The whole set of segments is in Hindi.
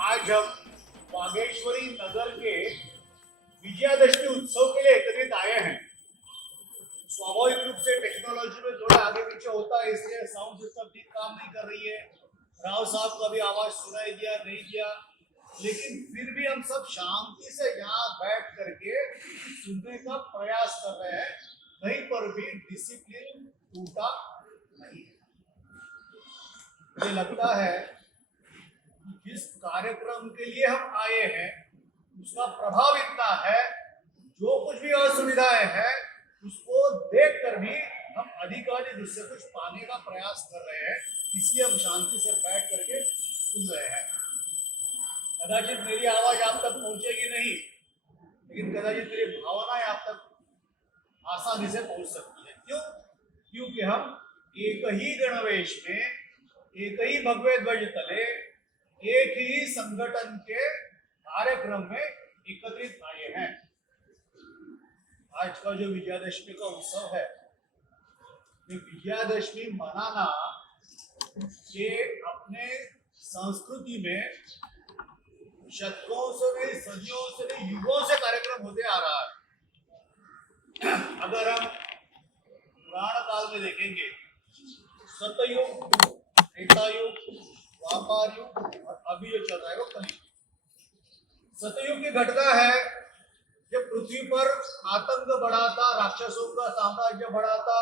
आज हम बागेश्वरी नगर के विजयादशमी उत्सव के लिए एकत्रित आए हैं। स्वाभाविक रूप से टेक्नोलॉजी में थोड़ा आगे पीछे होता है, इसलिए साउंड सिस्टम ठीक काम नहीं कर रही है। राव साहब का भी आवाज सुनाई दिया नहीं दिया, लेकिन फिर भी हम सब शांति से यहाँ बैठ करके सुनने का प्रयास कर रहे हैं। कहीं पर भी डिसिप्लिन टूटा नहीं। मुझे लगता है जिस कार्यक्रम के लिए हम आए हैं उसका प्रभाव इतना है, जो कुछ भी असुविधाएं हैं उसको देखकर भी हम अधिकाधिक उससे कुछ पाने का प्रयास कर रहे हैं। इसलिए हम शांति से बैठ करके सुन रहे हैं। कदाचित मेरी आवाज आप तक पहुंचेगी नहीं, लेकिन कदाचित मेरी भावनाएं आप तक आसानी से पहुंच सकती है। क्यों? क्योंकि हम एक ही गणवेश में, एक ही भगवे ध्वज तले, एक ही संगठन के कार्यक्रम में एकत्रित आए हैं। आज का जो विजयादशमी का उत्सव है, ये विजयादशमी मनाना ये अपने संस्कृति में शतकों से नहीं, सदियों से नहीं, युगों से कार्यक्रम होते आ रहा है। अगर हम पुराण काल में देखेंगे, सतयुग, त्रेतायुग, द्वापर युग और अभी जो चल रहा है वो कलयुग। सतयुग की घटना है जब पृथ्वी पर आतंक बढ़ा था, राक्षसों का साम्राज्य बढ़ा था,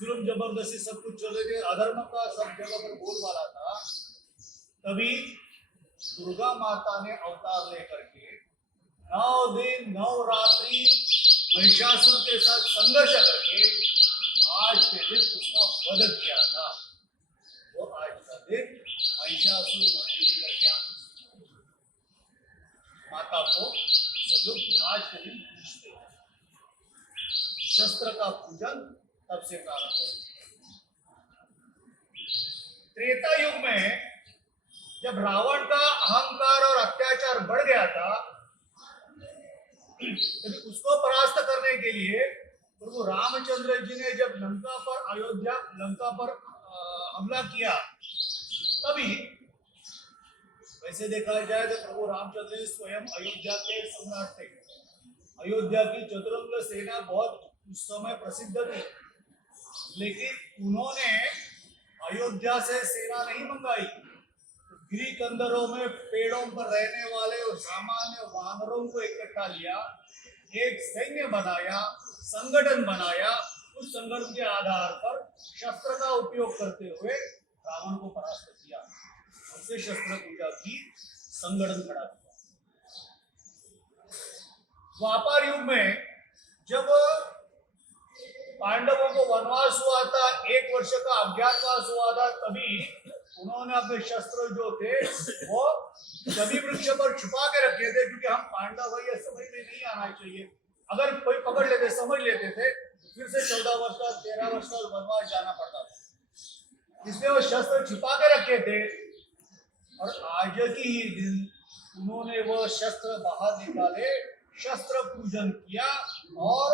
जुल्म जबरदस्ती सब कुछ चल रहे थे, अधर्म का सब जगह पर बोलबाला था। तभी दुर्गा माता ने अवतार लेकर के 9 दिन 9 रात्रि महिषासुर के साथ संघर्ष करके आज के दिन उसका वध किया था। वो आज का दिन महिषासुर मर्दिनी करके माता को सब लोग आज के दिन पूजते हैं। शस्त्र का पूजन तब से प्रारंभ हुआ। त्रेता युग में जब रावण का अहंकार और अत्याचार बढ़ गया था, तो उसको परास्त करने के लिए प्रभु रामचंद्र जी ने जब लंका पर हमला किया, तभी वैसे देखा जाए तो प्रभु रामचंद्र स्वयं अयोध्या के सम्राट थे। अयोध्या की चतुरंग सेना बहुत उस समय प्रसिद्ध थी, लेकिन उन्होंने अयोध्या से सेना नहीं मंगाई। गिरी कंदरों में पेड़ों पर रहने वाले और सामान्य वानरों को इकट्ठा लिया, एक सैन्य बनाया, संगठन बनाया। उस संगठन के आधार पर शस्त्र का उपयोग करते हुए रावण को परास्त किया। उससे शस्त्र पूजा की, संगठन खड़ा किया। द्वापर युग में जब पांडवों को वनवास हुआ था, 1 वर्ष का अज्ञातवास हुआ था, तभी उन्होंने अपने शस्त्र जो थे वो सभी वृक्ष पर छुपा के रखे थे, क्योंकि हम पांडव ये समझ में नहीं आना चाहिए। अगर कोई पकड़ लेते, समझ लेते थे, फिर से 14 वर्ष का 13 वर्ष का वनवास जाना पड़ता था। इसलिए वो शस्त्र छुपा के रखे थे, और आज की ही दिन उन्होंने वो शस्त्र बाहर निकाले, शस्त्र पूजन किया और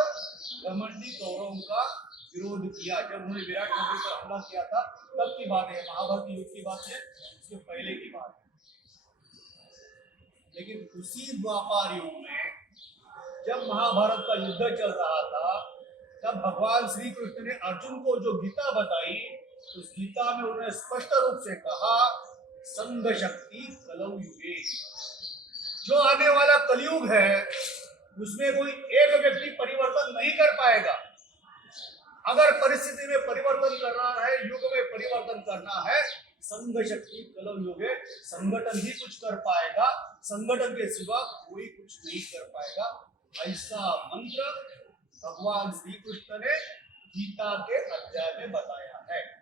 घमंडी कौरवों का विरोध किया। जब उन्होंने विराट नगरी पर हमला किया था, तब की बात है, महाभारत युग की बात है, उसके पहले की बात है। लेकिन उसी द्वापर युग में जब महाभारत का युद्ध चल रहा था, तब भगवान श्री कृष्ण ने अर्जुन को जो गीता बताई, उस गीता में उन्होंने स्पष्ट रूप से कहा, संघ शक्ति कलौ युगे। जो आने वाला कलयुग है उसमें कोई एक व्यक्ति परिवर्तन नहीं कर पाएगा। अगर परिस्थिति में परिवर्तन करना है, युग में परिवर्तन करना है, संघ शक्ति कलौ युगे, संगठन ही कुछ कर पाएगा, संगठन के सिवा कोई कुछ नहीं कर पाएगा। ऐसा मंत्र भगवान श्री कृष्ण ने गीता के अध्याय में बताया है।